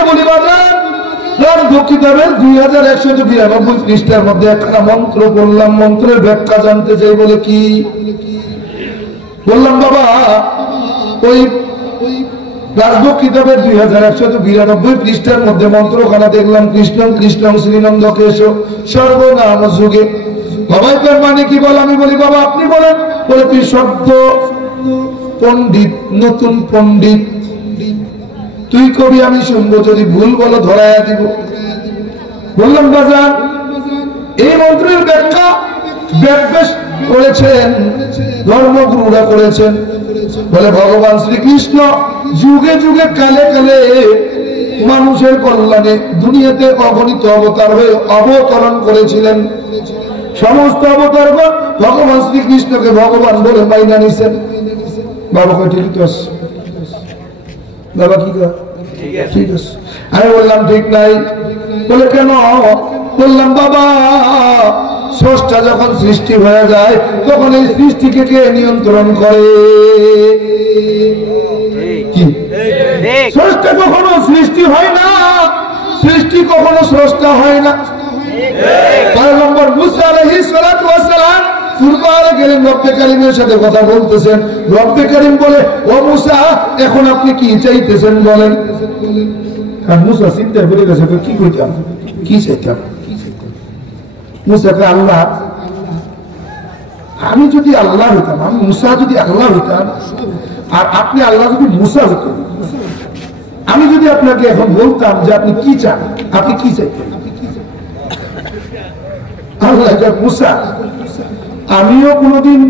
দিয়ে বলি বাজার কিতাবের 2192 পৃষ্ঠার মধ্যে একটা মন্ত্র বললাম, মন্ত্রের ব্যাখ্যা জানতে চাই বলে কি বললাম বাবা, ওই রাজভোগ কিতাবের 2192 পৃষ্ঠার মধ্যে মন্ত্রখানা দেখলাম, কৃষ্ণ কৃষ্ণ শ্রীনন্দ কেশব সর্বনাম যুগে। বাবা তার মানে কি বল? আমি বলি বাবা আপনি বলেন। বলে তুই শব্দ পণ্ডিত, নতুন পণ্ডিত, তুই কবি, আমি শুনবো, যদি ভুল বলো ধরাইয়া দিব। বললাম বাজার এই মন্ত্রের ব্যাখ্যা ব্যাখ্যা করেছেন ধর্মগুরুরা করেছেন। বলে ভগবান শ্রীকৃষ্ণ যুগে যুগে কালে কালে মানুষের কল্যাণে দুনিয়াতে অগণিত অবতার হয়ে অবতরণ করেছিলেন। সমস্ত অবতারগণ ভগবান শ্রীকৃষ্ণকে ভগবান বলে মাইনা নিছেন। বাবা কয় ঠিক আছে, বাবা কি কয় ঠিক আছে। আমি বললাম ঠিক নাই। বলে কেন? বললাম বাবা স্রষ্টা যখন সৃষ্টি হয়ে যায় তখন এই সৃষ্টিকে কে নিয়ন্ত্রণ করে? কি স্রষ্টা কখনো সৃষ্টি হয় না, সৃষ্টি কখনো স্রষ্টা হয় না। পয়গম্বর মুসা আলাইহিস সালাতু ওয়াস সালাম ফুরকানে গেলেন, রব্বে কারীমের সাথে কথা বলতেছেন। রব্বে কারীম বলে ও মুসা এখন আপনি কি চাইতেছেন বলেন। আর মুসা চিন্তা করে গেছে কি কইতাম, কি চাইতাম। মুসা কে আল্লাহ, আমি যদি আল্লাহ হইতাম, আমি মুসা যদি আল্লাহ হইতাম আর আপনি আল্লাহ যদি মুসা হইতেন, আমি যদি আপনাকে এখন বলতাম যে আপনি কি চান, আপনি কি চাইতেন? আল্লাহ মুসা আমিও কোনদিন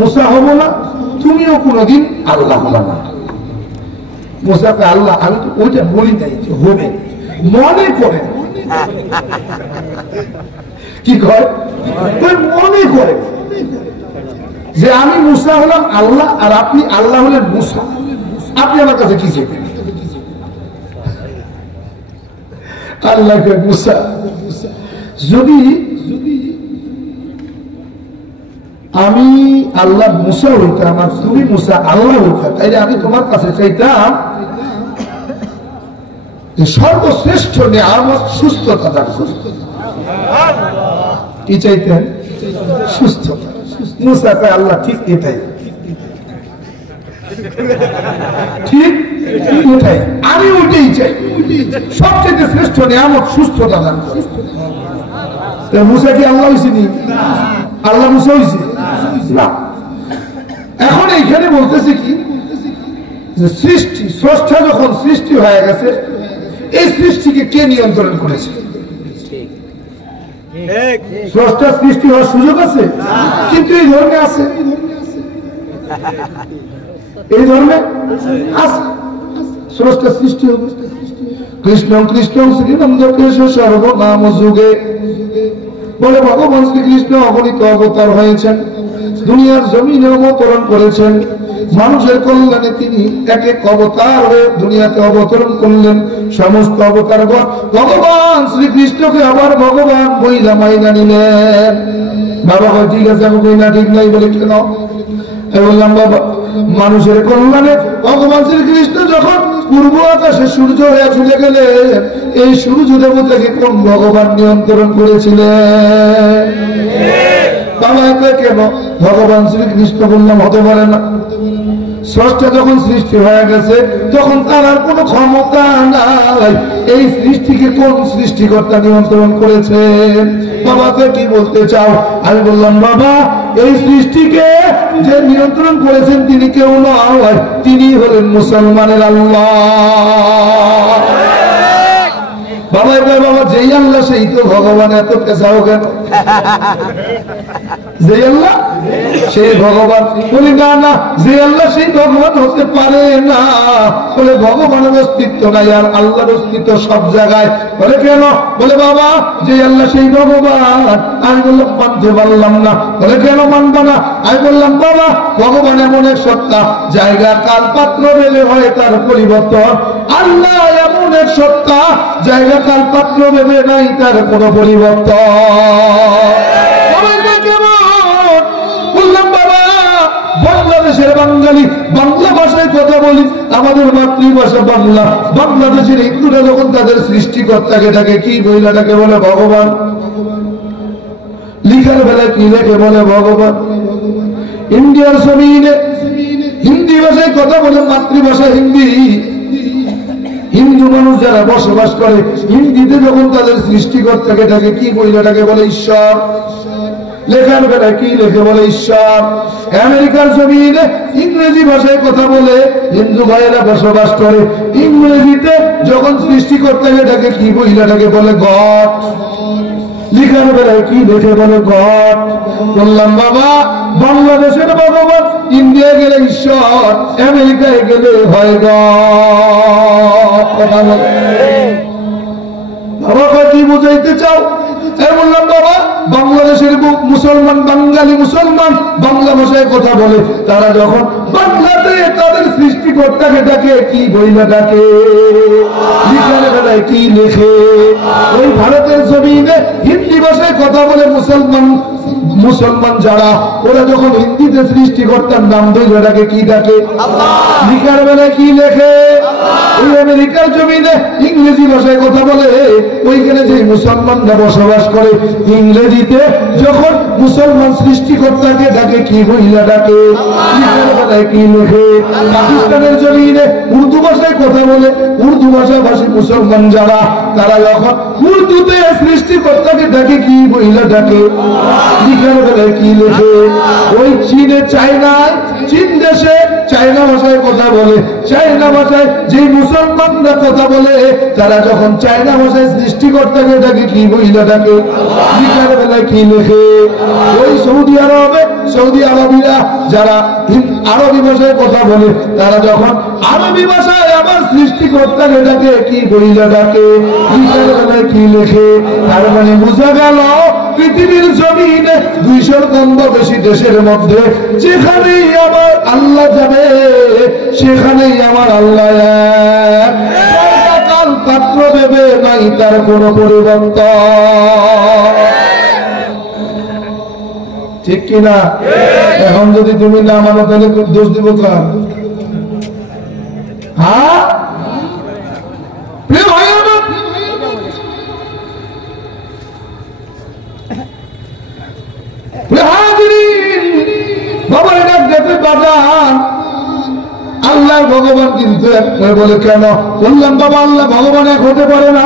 মুসা হব না, তুমিও কোনদিন আল্লাহ হব না। মুসাকে আল্লাহ আমি তো ওইটা বলি নাই যে হবে, মনে করেন। কি কয়? মনে করে যে আমি মুসা হলাম আল্লাহ আর আপনি আল্লাহ হলেন মুসা, আপনি আমার কাছে কি চাইবেন? আল্লাহ মুসা যদি আমি আল্লাহ মুসা হইতাম আর তুমি মুসা আল্লাহ হইতাম, তাইলে আমি তোমার কাছে চাইতাম সর্বশ্রেষ্ঠ নিয়ামত সুস্থতা দান করি। কি চাইতেন? সুস্থতা। মুসা কয় আল্লাহ ঠিক এটাই, ঠিক ওটাই, আমি ওইটাই চাই, সবচেয়ে শ্রেষ্ঠ নিয়ামত সুস্থতা দান করি। মুসা কি আল্লাহ হয়েছে? আল্লাহ মুসা হয়েছে না। এখন এইখানে বলতেছে কি যে সৃষ্টি, স্রষ্টা যখন সৃষ্টি হয়ে গেছে, এই সৃষ্টিকে কে নিয়ন্ত্রণ করেছে? স্রষ্টা সৃষ্টি হওয়ার সুযোগ আছে, কিন্তু এই ধর্মে আছে, এই ধর্মে আছে স্রষ্টা সৃষ্টি হবে। কৃষ্ণ কৃষ্ণ শ্রীনন্দ কেশব সর্বনাম যুগে। বলে ভগবান শ্রীকৃষ্ণ অগণিত অবতার হয়েছেন, দুনিয়ার জমিনে অবতরণ করেছেন। মানুষের কল্যাণে তিনি এক এক অবতার হয়ে দুনিয়াতে অবতরণ করলেন। সমস্ত অবতারগণ ভগবান শ্রীকৃষ্ণকে আবার ভগবান বইলা মাইনা নিলেন। বাবা হয় ঠিক আছে, আমি বইনা ঠিক নাই। বলে কেন? বললাম বাবা মানুষের কল্যাণে ভগবান শ্রীকৃষ্ণ যখন পূর্ব আকাশে সূর্য হয়ে চলে গেলেন, এই সূর্য দেবতাকে কোন ভগবান নিয়ন্ত্রণ করেছিলেন? বাবা কেন? ভগবান শ্রীকৃষ্ণ। বললাম হতে পারে না, স্রষ্টা যখন সৃষ্টি হয়ে গেছে তখন তার আর কোনো ক্ষমতা নাই। এই সৃষ্টিকে কোন সৃষ্টিকর্তা নিয়ন্ত্রণ করেছেন? বাবাকে কি বলতে চাও? আমি বললাম বাবা এই সৃষ্টিকে যে নিয়ন্ত্রণ করেছেন তিনি কেউ নয়, তিনি হলেন মুসলমানের আল্লাহ। বাবা এবার বাবা যেই আল্লাহ সেই তো ভগবান, এত পেশাও কেন? যে আল্লাহ সেই ভগবান। বলি না না, যে আল্লাহ সেই ভগবান হতে পারে না। বলে ভগবানের অস্তিত্ব নাই আর আল্লাহর অস্তিত্ব সব জায়গায়। বলে কেন? বলে বাবা যে আল্লাহ সেই ভগবান। আমি বললাম মানতে পারলাম না। বলে কেন মানবো না? আমি বললাম বাবা ভগবান এমন এক সত্তা, জায়গা কাল পাত্র ভেবে হয় তার পরিবর্তন। আল্লাহ এমন এক সত্তা, জায়গা কাল পাত্র ভেবে নাই তার কোন পরিবর্তন। বললাম বাবা বাংলাদেশের বাঙালি বাংলা ভাষায় ভাষায় কথা বলি, আমাদের মাতৃভাষা বাংলা। বাংলাদেশের হিন্দুরা যখন তাদের সৃষ্টিকর্তাকে ডাকে কি বইলাটাকে বলে ভগবান, লিখার বেলায় কি লেখে বলে ভগবান। ইন্ডিয়ার জমিনে হিন্দি ভাষায় কথা বলে, মাতৃভাষা হিন্দি। হিন্দু মানুষ যারা বসবাস করে হিন্দিতে যখন তাদের সৃষ্টিকর্তাকে ডাকে কি বইলাটাকে বলে ঈশ্বর, লেখার বেলায় কি লেখে বলে ঈশ্বর। আমেরিকার জমিনে ইংরেজি ভাষায় কথা বলে হিন্দু ভাইয়েরা বসবাস করে, ইংরেজিতে যখন সৃষ্টিকর্তাকে ডাকে কি বইলাটাকে বলে গড, লিখার বেলায় কি লেখে বলে গড। বললাম বাবা বাংলাদেশের ভগবান, ইন্ডিয়া গেলে ঈশ্বর, আমেরিকায় গেলে হয় গড। কথা বলে বাবা কি বুঝাইতে চাও? বললাম বাবা বাংলাদেশের মুসলমান, বাঙালি মুসলমান বাংলা ভাষায় কথা বলে, তারা যখন বাংলাতে তাদের সৃষ্টিকর্তাকে ডাকে কি বইলা ডাকে, লিখার বেলায় কি লেখে। ওই ভারতের জমিনে হিন্দি ভাষায় কথা বলে মুসলমান যারা, ওরা যখন হিন্দিতে সৃষ্টিকর্তার নাম বইলা ডাকে কি ডাকে, লিখার বেলায় কি লেখে। ওই আমেরিকার জমিনে ইংরেজি ভাষায় কথা বলে, ওইখানে যে মুসলমানরা বসবাস করে ইংরেজিতে যখন মুসলমান সৃষ্টিকর্তাকে ডাকে কি বইলা ডাকে, লিখার বেলায় কি লেখে। পাকিস্তানের জমিনে উর্দু ভাষায় কথা বলে, উর্দু ভাষাভাষী মুসলমান যারা, তারা যখন উর্দুতে সৃষ্টিকর্তাকে ডাকে কি বইলা ডাকে, লিখার বেলায় কি লেখে। ওই চীনে চায়নায়, চীন দেশে চায়না ভাষায় কথা বলে, চায়না ভাষায় যে মুসলমানরা কথা বলে, তারা যখন চায়না ভাষায় সৃষ্টিকর্তাকে ডাকে কি বইলা ডাকে, লিখার বেলায় কি লেখে। ওই সৌদি আরবে, সৌদি আরবিরা যারা আরবি ভাষায় কথা বলে, তারা যখন আরবি ভাষায় আবার সৃষ্টিকর্তাকে ডাকে কি বইলা ডাকে, লিখার বেলায় কি লেখে। তার মানে বোঝা গেল পৃথিবীর জমিনে 200 কম বেশি দেশের মধ্যে যেখানেই আমার আল্লাহ যাবে সেখানেই আমার আল্লাহ এক, কাল পাত্র দেবে নাই তার কোন পরিবর্তন। ঠিক কিনা? এখন যদি তুমি না মানো তাহলে দোষ দিব কার? হ্যাঁ বাবা, এটা দেখে বাজান আল্লাহ ভগবান কিন্তু এক বলে কেন? বললাম বাবা আল্লাহ ভগবান এক হতে পারে না,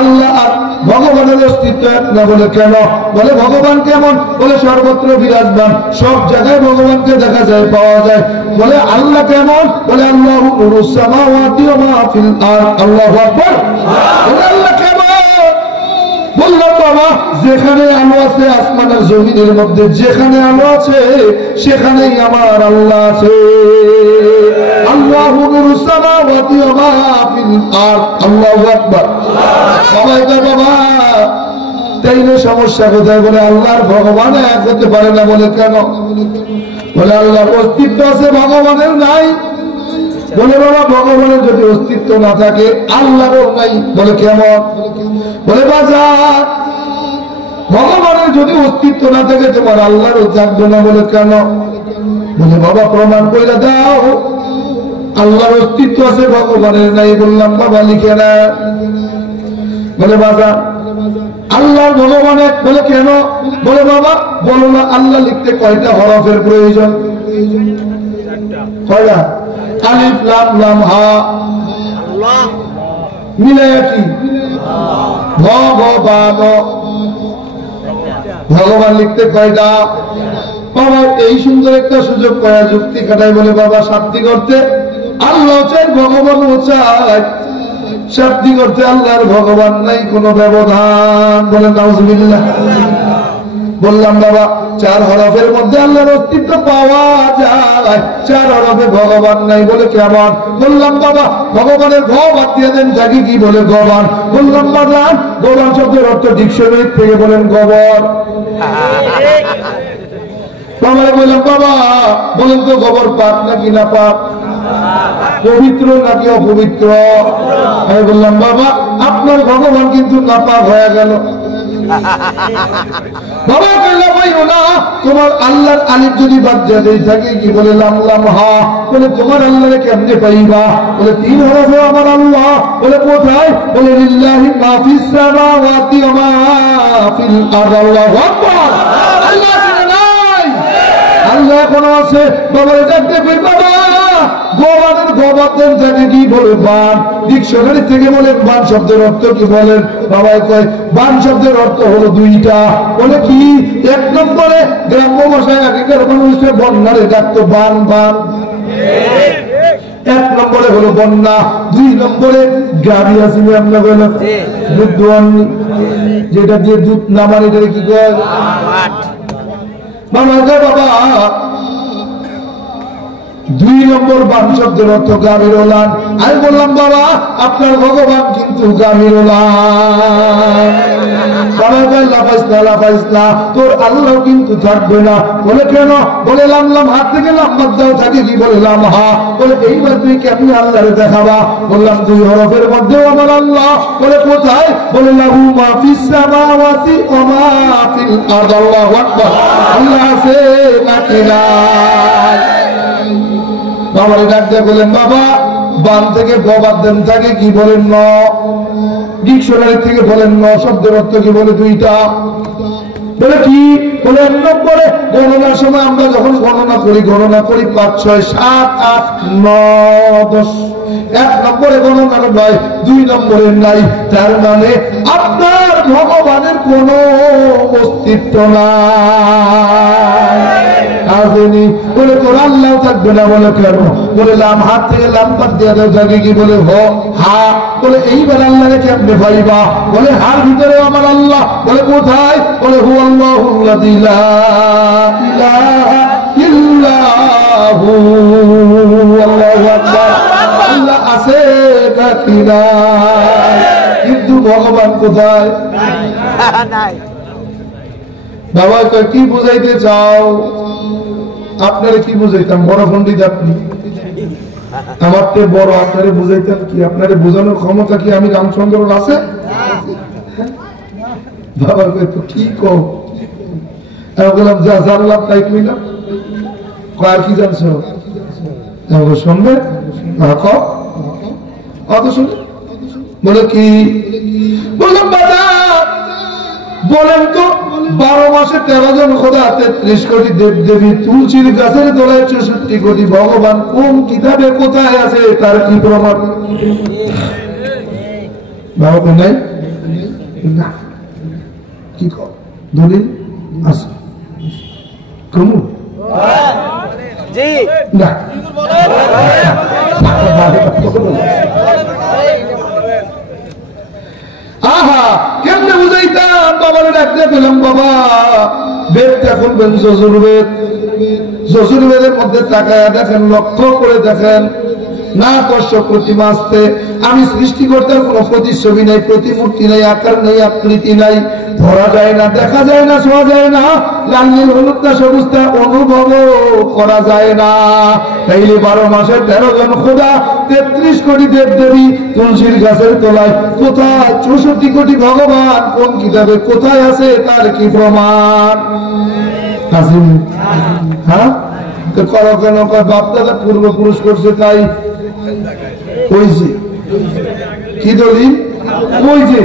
আল্লাহ আর ভগবানের অস্তিত্ব এক না। বলে কেন? বলে ভগবান কেমন? বলে সর্বত্র বিরাজমান, সব জায়গায় ভগবানকে দেখা যায়, পাওয়া যায়। বলে আল্লাহ কেমন? বলে আল্লাহু নূরুস সামাওয়াতি ওয়া মা ফিল আরদ। আল্লাহু আকবার। বলে আল্লাহ কেমন? বললাম বাবা যেখানে আলো আছে আসমানের জমিনের মধ্যে, যেখানে আলো আছে সেখানেই আমার আল্লাহ আছে। আল্লাহু নূরুস সামাওয়াতি ওয়া মা ফিল আরদ। আল্লাহু আকবার। সবাই তো বাবা তাইলে সমস্যা কোথায়? বলে আল্লাহর ভগবান এক হতে পারে না। বলে কেন? বলে আল্লাহর অস্তিত্ব আছে, ভগবানের নাই। বলে বাবা ভগবানের যদি অস্তিত্ব না থাকে আল্লাহরও নাই। বলে কেমন? বলে বাজার ভগবানের যদি অস্তিত্ব না থাকে তোমার আল্লাহরও থাকবে না। বলে কেন? বলে বাবা প্রমাণ করে দাও আল্লাহর অস্তিত্ব আছে ভগবানের নাই। বললাম বাবা লিখে না। বলে বাজার আল্লাহর ভগবান এক। বলে কেন? বলে বাবা বলো না আল্লাহ লিখতে কয়টা হরফের প্রয়োজন? কয়টা? আলিফ লাম লাম হা মিলায়া কি ভ ভ বা ব। ভগবান লিখতে কয়টা? বাবা এই সুন্দর একটা সুযোগ পায় যুক্তি কাটায়। বলে বাবা শান্তি করতে আল্লাহ চাই, ভগবান চাই। শান্তি করতে আল্লাহর ভগবান নাই কোন ব্যবধান। বলে নাউজুবিল্লাহ। বললাম বাবা 4 হরফের মধ্যে আল্লাহর অস্তিত্ব পাওয়া যায়, 4 হরফে ভগবান নাই। বলে কেমন? বললাম বাবা ভগবানের ভ বাদ দিয়ে দেন থাকি কি? বলে গবান। বললাম বাবা গবান শব্দের অর্থ ডিকশনারি থেকে বলেন গবর। বাবারে বললাম বাবা বলেন তো গবর পাপ নাকি না পাপ? পবিত্র নাকি অপবিত্র? আমি বললাম বাবা আপনার ভগবান কিন্তু নাপাক হয়ে গেল। বাবা কইলা পাইও না তোমার আল্লাহর আলিফ যদি বাদ দিয়ে থাকে কি বলে লাম লাম হা বলে তোমার আল্লাহকে কেমনে পাইবা বলে তিন হরফে আমার আল্লাহ বলে কোথায় বলে লিল্লাহি মা ফিস সামাওয়াতি ওয়া মা ফিল আরদি আল্লাহু আকবার আল্লাহ আছে নাই আল্লাহ কোন আছে বাবা দেখতে কই বাবা গোবানের গোবাদের জায়গায় কি বলে বান ডিকশনারি থেকে বলে বান শব্দের অর্থ কি বলেন বাবা কয় বান শব্দের অর্থ হলো দুইটা বলে কি এক নম্বরে গ্রাম্য ভাষায় আগেকার মানুষের বন্যারে ডাকতো বান বান এক নম্বরে হলো বন্যা দুই নম্বরে গাড়ি আসলে আমরা বললাম দুধ দোয়ানি যেটা দিয়ে দুধ নামান এটা কি কয় বাবা বাবা দুই নম্বর বান শব্দের অর্থ গাভীর ওলান আমি বললাম বাবা আপনার ভগবান কিন্তু গাভীর ওলান বাবা কয় লাফাইস না তোর আল্লাহ কিন্তু থাকবে না বলে কেন বলে লাম হাত থেকে লাম্বাদ দাও থাকে কি বলে লাম হা বলে এইবার তুই কেমনি আল্লাহরে দেখাবা বললাম দুই হরফের মধ্যেও আমার আল্লাহ বলে কোথায় বলে লাহু মা ফিস সামাওয়াতি ওয়া মা ফিল আরদি আল্লাহু আকবার আল্লাহ আছে নাকি নাই বাবারে ডাক দিয়ে বলেন বাবা বান থেকে গবাদ দেন থাকে কি বলেন ন ডিকশনারি থেকে বলেন ন শব্দের অর্থ কি বলে দুইটা বলে কি বলে এক নম্বরে গণনার সময় আমরা যখন গণনা করি 5, 6, 7, 8, 9, 10 এক নম্বরে গণনার নয় দুই নম্বরের নাই তার মানে আপনার ভগবানের কোন অস্তিত্ব নাই আসেনি বলে তোর আল্লাহ থাকবে না বলে কেন বলে লাম হাত থেকে লাম পাত দিয়ে দাও জাগে কি বলে হা বলে এইবার আল্লাহরে কেমনে পাইবা বলে হার ভিতরে আমার আল্লাহ বলে কোথায় বলে হু আল্লাহুল্লাযী লা ইলাহা ইল্লাহু আল্লাহু আকবার আল্লাহ আছে নাকি নাই কিন্তু ভগবান কোথায় নাই বাবা কি বুঝাইতে চাও আপনারা কি বুঝাইতাম বড় পণ্ডিত আপনি আমার তো বড় আপনারে বুঝাইতাম কি আপনারে বোঝানোর ক্ষমতা কি আমি রামচন্দ্র আছে বাবা তো ঠিক বললাম যা জানলাম তাই কইলাম আর কি জানছো শুনবে অত শুনে বলে কি বললাম বাবা বলেন তো 12 মাসে 13 জন খোদা 33 কোটি দেব দেবী তুলসীর গাছের তলায় 64 কোটি ভগবান কোন কিতাবে কোথায় আছে তার কি প্রমাণ বাবা নাই না কি দলিল আছে কমু জি না আহা কেমনে বুঝাইতাম বাবারে ডাকতে পেলাম বাবা বেদটা খুলবেন যজুর্বেদের মধ্যে তাকায়া দেখেন লক্ষ্য করে দেখেন না দর্শক প্রতিমা আসতে আমি সৃষ্টিকর্তার কোন প্রতিচ্ছবি নাই প্রতিমূর্তি নাই আকার নেই আকৃতি নাই ধরা যায় না দেখা যায় না ছোঁয়া যায় না লাল নীল হলুদটা সবুজটা অনুভব করা যায় না তাইলে 12 মাসে 13 জন খোদা 33 কোটি দেব দেবী তুলসীর গাছের তলায় কোথায় 64 কোটি ভগবান কোন কিতাবে কোথায় আছে তার কি প্রমাণ আছে হ্যাঁ তো করো কেন বাপ দাদা পূর্বপুরুষ করছে তাই ওই যে কি দলিল ওই যে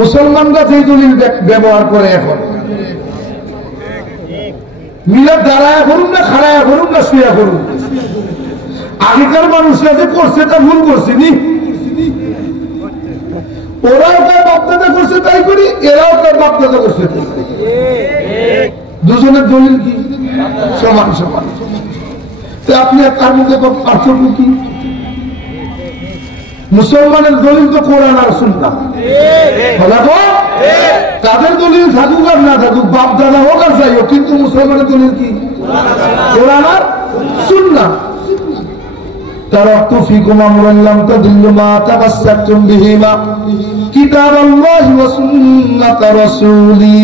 মুসলমানরা যে দলিল ব্যবহার করে এখন মিলাদ দাঁড়ায় করুন না খাড়ায় করুন না শুয়ে করুন আগেকার মানুষরা যে করছে তা ভুল করছে নি ওরাও তার বাপদাদা করছে তাই করি এরাও তার বাপদাদা করছে দুজনের দলিল কি সমান সমান আপনি তার মধ্যে পার্থক্য কি মুসলমানের দলিল তো কোরআন আর সুন্নাহ তাদের দলিল থাকুক আর না থাকুক বাপ দাদা হোক আর যাই হোক কিন্তু মুসলমানের দলিল কি কোরআন আর সুন্নাহ তারাকতু ফিকুম আমরান লাম তাদিল্লু মা তামাসসাকতুম বিহিমা কিতাবাল্লাহি ওয়া সুন্নাতা রাসূলি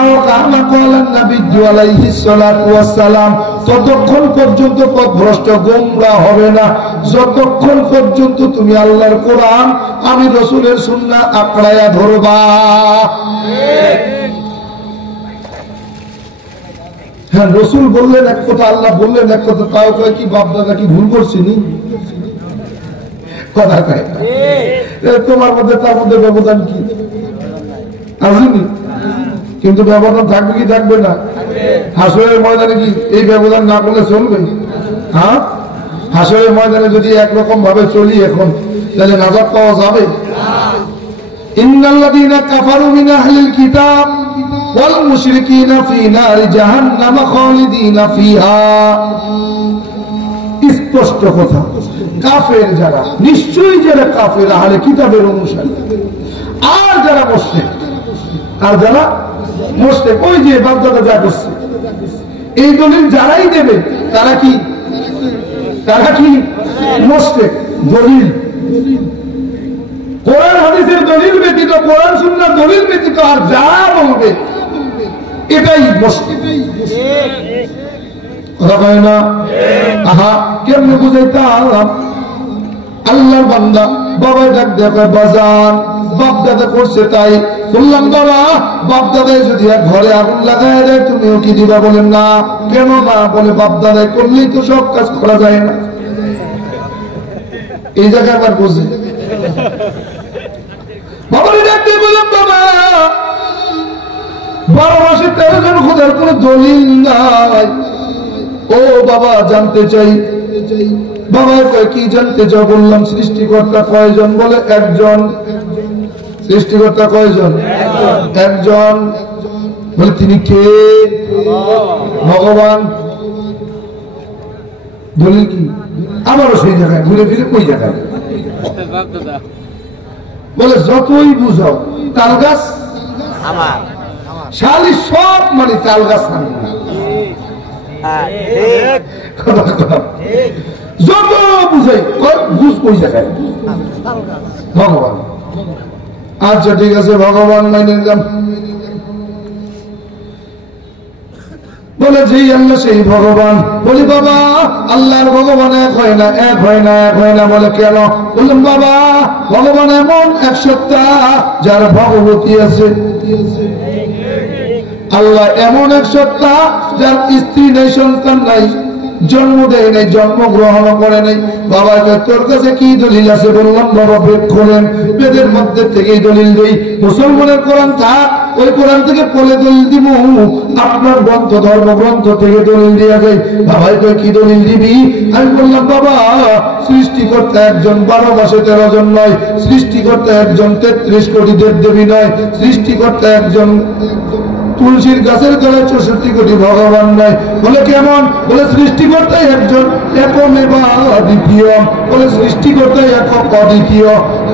আও কামা ক্বালা নবী আলাইহিস সালাতু ওয়াস সালাম ততক্ষণ পর্যন্ত পথভ্রষ্ট গোমরাহ হবে না যতক্ষণ পর্যন্ত তুমি আল্লাহর কোরআন আমি রাসূলের সুন্নাহ আকড়ায়া ধরবা হ্যাঁ, রসুল বললেন এক কথা, আল্লাহ বললেন এক কথা, তাও কয় কি বাপ দাদা কি ভুল করছিনি? কথা কয় তোমার মধ্যে তার মধ্যে ব্যবধান কি আসেনি? কিন্তু ব্যবধান থাকবে কি থাকবে না? হাসরের ময়দানে কি এই ব্যবধান না করলে চলবে? হ্যাঁ, হাসরের ময়দানে যদি একরকম ভাবে চলি এখন, তাহলে নাজাত পাওয়া যাবে? ইন্নাল্লাযীনা কাফারু মিন আহলিল কিতাব ওয়াল মুশরিকিনা ফী নারি জাহান্নাম খালিদিনা ফিহা। স্পষ্ট কথা, কাফের যারা, নিশ্চয়ই যারা কাফের আহলে কিতাবের অনুসারী, আর যারা মুশরিক, আর যারা মুশরিক, ওই যে বাপদাদা যা করছে, এই দলিল যারাই দেবে তারা কি? তারা কি মুশরিক? দলিল কোরআন হাদিসের দলিল ব্যতীত, কোরআন সুন্নাহর দলিল ব্যতীত আর যা বলবে এটাই মুশরিক। কথা কয় না? আহা, কেমনে বুঝাইতে আল্লাহ? আল্লাহর বান্দা বাবাই ডাক দেখো, বাজান বাপ দাদা করছে তাই বললাম, বাবা বাপ দাদাই যদি এক ঘরে আগুন লাগায় দেয় তুমিও কি দিবা? বলেন না। কেন না? বলে বাপ দাদাই করলেই তো সব কাজ করা যায় না। এই জায়গায় আবার বুঝে বাবারে ডাক দিয়ে বললাম, বাবা 12 মাসে 13 জন খোদার কোন দলিল নাই। ও বাবা জানতে চাই। বাবা কয় কি জানতে চাও? বললাম সৃষ্টিকর্তা কয়জন? বলে একজন। সৃষ্টিকর্তা কয়জন? একজন। বলে তিনি কে? ভগবান। দলিল কি? আবারও সেই জায়গায় ঘুরে ফিরে ওই জায়গায় বলে যতই বুঝাও তাল গাছ আমার শালি সব, মানে তাল গাছ যত বুঝাই বুঝ ওই জায়গায় ভগবান। আচ্ছা ঠিক আছে, ভগবান মাইনে নিলাম। বলে যেই আল্লাহ সেই ভগবান। বলি বাবা আল্লাহর ভগবান এক হয় না, এক হয় না, এক হয় না। বলে কেন? বললাম বাবা ভগবান এমন এক সত্তা যার ভগবতী আছে। আল্লাহ এমন এক সত্তা যার স্ত্রী নাই, সন্তান নাই, জন্ম দেয় নাই, জন্মগ্রহণ করে নাই। বাবা তোর কাছে কি দলিল আছে? বললাম বাবা বেদ খোলেন, বেদের মধ্যে থেকেই দলিল দেই। মুসলমানের কোরআন থাক, ওই কোরআন থেকে পড়ে দলিল দিব। আপনার গ্রন্থ, ধর্মগ্রন্থ থেকে দলিল দেওয়া যায়। বাবা কি দলিল দিবি? আমি বললাম বাবা সৃষ্টিকর্তা একজন, 12 মাসে 13 জন নয়। সৃষ্টিকর্তা একজন, 33 কোটি দেবদেবী নয়। সৃষ্টিকর্তা একজন, তুলসীর গাছের তলায় 64 কোটি ভগবান নাই। বলে কেমন? বলে সৃষ্টিকর্তাই একজন, একম এবং অদ্বিতীয়। বলে সৃষ্টিকর্তাই একক, অদ্বিতীয়,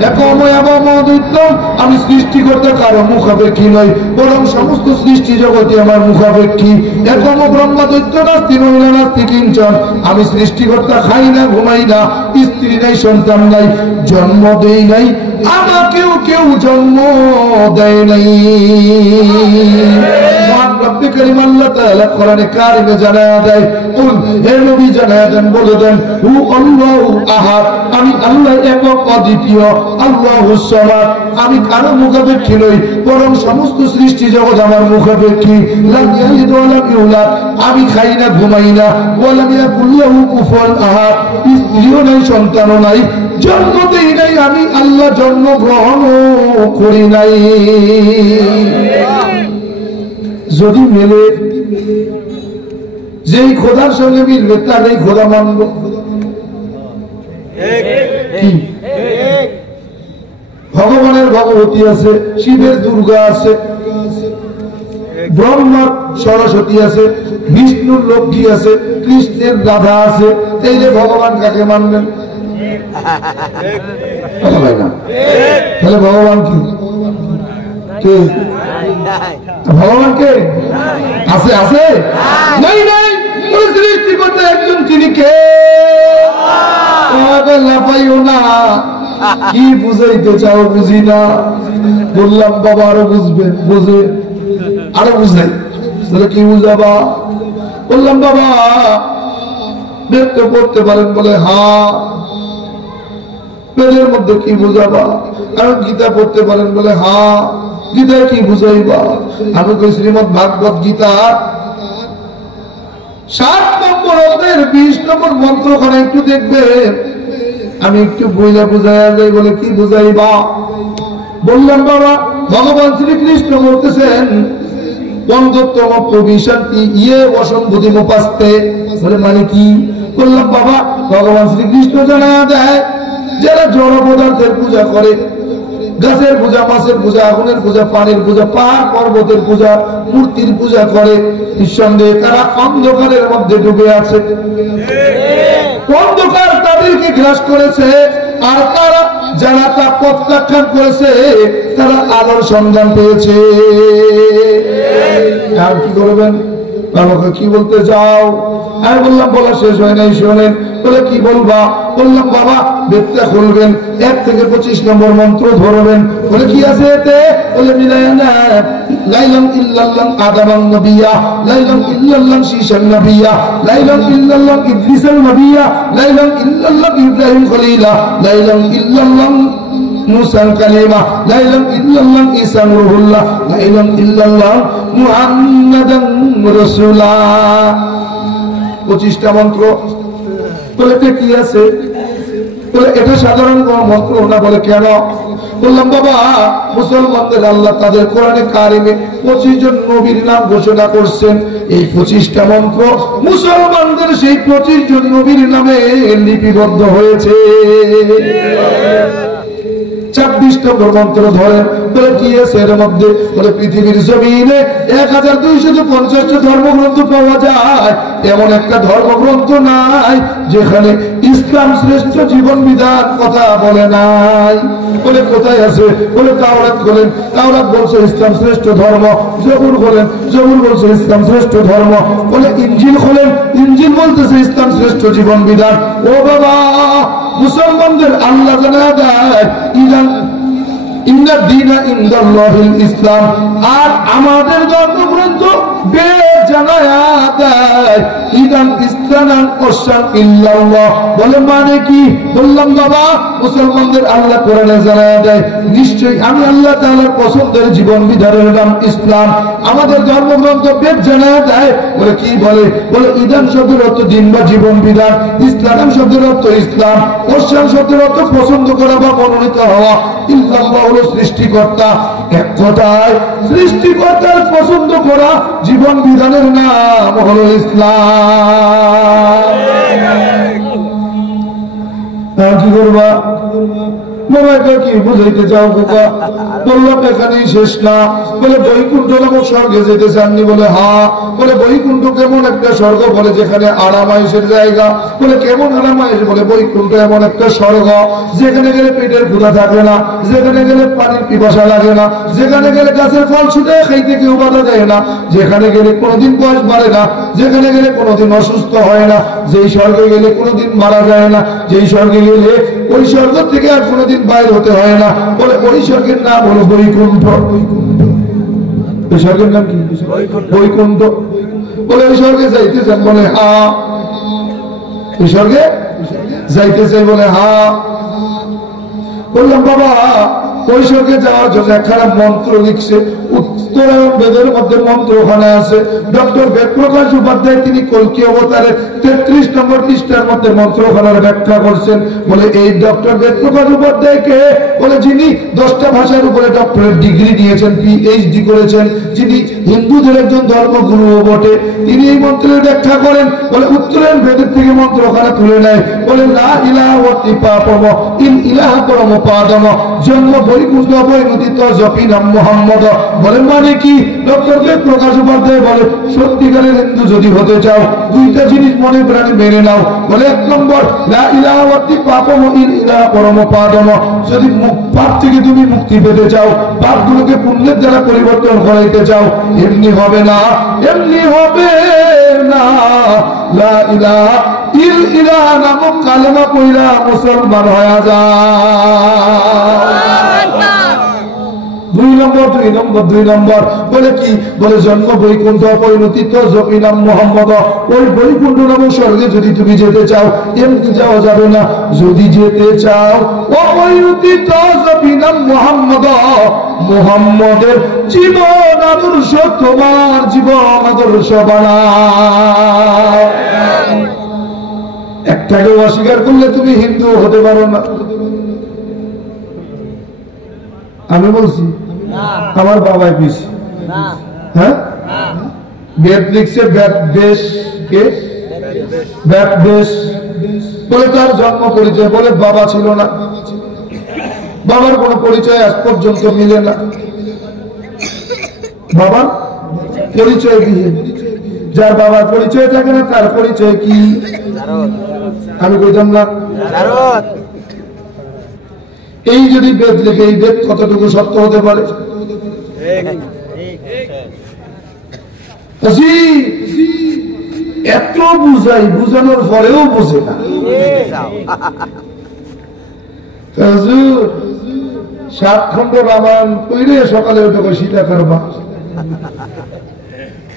একম এবং অদ্বিতীয়। আমি সৃষ্টিকর্তা কারো মুখাপেক্ষী নই, বরং সমস্ত সৃষ্টি জগতে আমার মুখাপেক্ষী। একম ব্রহ্ম দৈত্য নাস্তি মহিলা নাস্তি কিঞ্চন। আমি সৃষ্টিকর্তা খাই না, ঘুমাই না, স্ত্রী নাই, সন্তান নাই, জন্ম দেই নাই, আমাকেও কেউ জন্ম দেয় নাই। আমি আল্লাহ একক, অদ্বিতীয়, আল্লাহু সামাদ। আমি কারো মুখাপেক্ষী নই, বরং সমস্ত সৃষ্টি জগৎ আমার মুখাপেক্ষী। লাম ইয়ালিদ ওয়া লাম ইউলাদ। আমি খাই না, ঘুমাই না। ওয়া লাম ইয়াকুল লাহু কুফুয়ান আহাদ। স্ত্রীও নাই, সন্তানও নাই, জন্ম দেই নাই, আমি আল্লাহ জন্মগ্রহণ করি নাই। যদি মেলে, যেই খোদার সঙ্গে মিলবে তার এই খোদা মানব। ভগবানের ভগবতী আছে, শিবের দুর্গা আছে, ব্রহ্মার সরস্বতী আছে, বিষ্ণুর লক্ষ্মী আছে, কৃষ্ণের রাধা আছে। তাইলে ভগবান কাকে মানবেন? তাহলে ভগবান কি? কে ভগবান? কে আছে? আছে নাই, নাই। সৃষ্টিকর্তা একজন, তিনি কে? লাফাইও না, কি বুঝাইতে চাও বুঝি না। বললাম বাবা আরো বুঝবে, বুঝে আরো বুঝাই। তাহলে কি বুঝাবা? বললাম বাবা বেদকে পড়তে পারেন? বলে হ্যাঁ। বেদের মধ্যে কি বুঝাবা? কারণ গীতা পড়তে পারেন? বলে হ্যাঁ। গীতায় কি বুঝাইবা? আমি কই শ্রীমদ ভাগবত গীতা 7 নম্বর অধ্যায়ের 20 নম্বর মন্ত্রখানা একটু দেখবেন। আমি একটু বইলা বুঝাইয়া যাই বলে কি বুঝাইবা? বললাম বাবা ভগবান শ্রীকৃষ্ণ বলতেছেন বন্ধুত্তম প্রবিশান্তি ইয়ে অসম্ভূতি মুপাস্তে, বলে মানে কি? বললাম বাবা ভগবান শ্রীকৃষ্ণ জানা দেয় যারা জড় পদার্থের পূজা করে, গাছের পূজা, মাছের পূজা, আগুনের পূজা, পানির পূজা, পাহাড় পর্বতের পূজা, মূর্তির পূজা করে, নিঃসন্দেহে তারা অন্ধকারের মধ্যে ডুবে আছে। অন্ধকার তাদেরকে গ্রাস করেছে, আর তারা যারা তা প্রত্যাখ্যান করেছে তারা আলোর সন্ধান পেয়েছে। আর কি করবেন? বাবাকে কি বলতে চাও? আমি বললাম বলা শেষ হয় নাই, শোনেন। বলে কি বলবা? বললাম বাবা বেদটা খুলবেন, 1 থেকে 25 নম্বর মন্ত্র ধরবেন। বলে কি আছে এতে? বলে মিলায়া না, লাইলাম ইল্লাল্লাহ আদামান নবিয়া, লাইলাম ইল্লাল্লাহ শীশান নবিয়া, লাইলাম ইল্লাল্লাহ ইদ্রিসাল নবিয়া, লাইলাম ইল্লাল্লাহ ইব্রাহিম খলিলা, লাইলাম ইল্লাল্লাহ মুসা কালিমা, লাইলাম ইল্লাল্লাহ ঈসা রূহুল্লাহ, লাইলাম ইল্লাল্লাহ মুহাম্মাদান রাসূলুল্লাহ। 25টা মন্ত্র। বলে কি আছে? বলে এটা সাধারণ কোন মন্ত্র না। বলে কেন? বললাম বাবা মুসলমানদের আল্লাহ তাদের কোরআনে কারিমে 25 জন নবীর নাম ঘোষণা করছেন। এই 25টা মন্ত্র মুসলমানদের সেই 25 জন নবীর নামে লিপিবদ্ধ হয়েছে। 26 নম্বর মন্ত্র ধরেন। বলে কি আছে এর মধ্যে? বলে পৃথিবীর জমিনে 1250 ধর্মগ্রন্থ পাওয়া যায়, এমন একটা ধর্মগ্রন্থ নাই যেখানে ইসলাম শ্রেষ্ঠ জীবন বিধান কথা বলে নাই। বলে কোথায় আছে? বলে তাওরাত খোলেন, তাওরাত বলছে ইসলাম শ্রেষ্ঠ ধর্ম। জবুর খোলেন, জবুর বলছে ইসলাম শ্রেষ্ঠ ধর্ম। বলে ইনজিল খোলেন, ইনজিল বলতেছে ইসলাম শ্রেষ্ঠ জীবন বিধান। ও বাবা মুসলমানদের আল্লাহ জানা দেয় ইন্না দীনা ইনদাল্লাহিল ইসলাম, আর আমাদের ধর্মগ্রন্থ বেদ জানায়া দেয় ইদান ইসলামান ওয়াশান ইল্লাল্লাহ। বলে মানে কি? বললাম বাবা মুসলমানদের আল্লাহ কোরআনে জানায়া দেয় নিশ্চয়ই আমি আল্লাহ তাআলার পছন্দের জীবন বিধানের নাম ইসলাম। আমাদের ধর্মগ্রন্থ বেদ জানায়া দেয়। বলে কি বলে? বলে ইদান শব্দের অর্থ দিন বা জীবন বিধান, ইসলাম শব্দের অর্থ ইসলাম, ওয়াশান শব্দের অর্থ পছন্দ করা বা মনোনীত হওয়া, ইল্লাল্লাহ হলো সৃষ্টিকর্তা। এক কথায় সৃষ্টিকর্তার পছন্দ করা জীবন বিধানের নাম হলো ইসলাম। কি করবা? কি বুঝাইতে চাও খোকা? বললাম এখানেই শেষ না। বলে বৈকুণ্ঠ নামক স্বর্গে যেতে চাননি? বলে হ্যাঁ। বলে বৈকুণ্ঠ কেমন একটা স্বর্গ? বলে যেখানে আরামায়েশের জায়গা। বলে কেমন আরামায়েশ? বলে বৈকুণ্ঠ এমন একটা স্বর্গ যেখানে গেলে পেটের ক্ষুধা থাকে না, যেখানে গেলে পানির পিপাসা লাগে না, যেখানে গেলে গাছের ফল ছুটে খাইতে কেউ বাধা দেয় না, যেখানে গেলে কোনোদিন বয়স বাড়ে না, যেখানে গেলে কোনোদিন অসুস্থ হয় না, যেই স্বর্গে গেলে কোনোদিন মারা যায় না, যেই স্বর্গে গেলে ওই স্বর্গ থেকে আর কোনোদিন বাইর হতে হয় না। বলে ওই স্বর্গের নাম হলো বৈকুণ্ঠ। ওই স্বর্গের নাম কি? বৈকুণ্ঠ। বলে ওই স্বর্গে যাইতে চান? বলে হ্যাঁ। ওই স্বর্গে যাইতে চাই? বলে হ্যাঁ। বললাম বাবা ওই স্বর্গে যাওয়ার জন্য একখানা মন্ত্র লিখছে, উত্তরায়ণ বেদের মধ্যে মন্ত্র ওখানে আছে। ডক্টর বেদপ্রকাশ উপাধ্যায় তিনি কল্কি অবতারের 33 নম্বর পৃষ্ঠার মধ্যে মন্ত্রখানার ব্যাখ্যা করছেন। বলে এই ডক্টর বেদপ্রকাশ উপাধ্যায়কে বলে যিনি 10টা ভাষার উপরে ডক্টরেট ডিগ্রি নিয়েছেন, PhD করেছেন, যিনি হিন্দুদের একজন ধর্মগুরুও বটে, তিনি এই মন্ত্রের ব্যাখ্যা করেন। বলে উত্তরায়ণ বেদের থেকে মন্ত্রখানা তুলে নেয়। বলে লা ইলাহা ওয়াতি পাপম ইন ইলাহা পরম পাদম জন্ম বৈকুণ্ঠ বৈনদিত জপি নাম মুহাম্মদ। বলে মানে কি? ডক্টর বেদপ্রকাশ উপাধ্যায় বলে সত্যিকারের হিন্দু যদি হতে চাও 2টা জিনিস মনে প্রাণে মেনে নাও। বলে 1 নম্বর লা ইলাহা ওয়াতি পাপম ইন ইলাহা পরম পাদম, যদি পাপ থেকে তুমি মুক্তি পেতে চাও, পাপগুলোকে পুণ্যের দ্বারা পরিবর্তন করাইতে চাও, এমনি হবে না, এমনি হবে না। লা ইলাহা ইল্লাল্লাহ নামক কালেমা পড়া মুসলমান হয়ে যায়। 2 দুই নম্বর বলে কি বলে জন্ম বৈকুণ্ঠ পরিণতি তো জপি নাম মোহাম্মদ। ওই বৈকুণ্ঠ নামক স্বর্গে যদি তুমি যেতে চাও এমনি যাওয়া যাবে না, যদি যেতে চাও ও পরিণতি তো জপি নাম মোহাম্মদ, মোহাম্মদের জীবন আদর্শ তোমার জীবন আদর্শ বানাও। একটাকে অস্বীকার করলে তুমি হিন্দু হতে পারো না। আমি বলছি আমার বাবাই কইছি, হ্যাঁ বেদ লিখছে বেদ দেশ কে বেদ দেশ বলে তার জন্ম পরিচয় বলে বাবা ছিল না, বাবার কোনো পরিচয় আজ পর্যন্ত মিলে না, বাবার পরিচয় দিয়ে যার বাবার পরিচয় থাকে না তার পরিচয় কি আমি কইতাম না। এই যদি বেদ লেখে এই বেদ কতটুকু সত্য হতে পারে? এত বুঝাই বুঝানোর পরেও বোঝে না। 7 খন্ড রামায়ণ কইরে সকালে উঠে সীতা করবা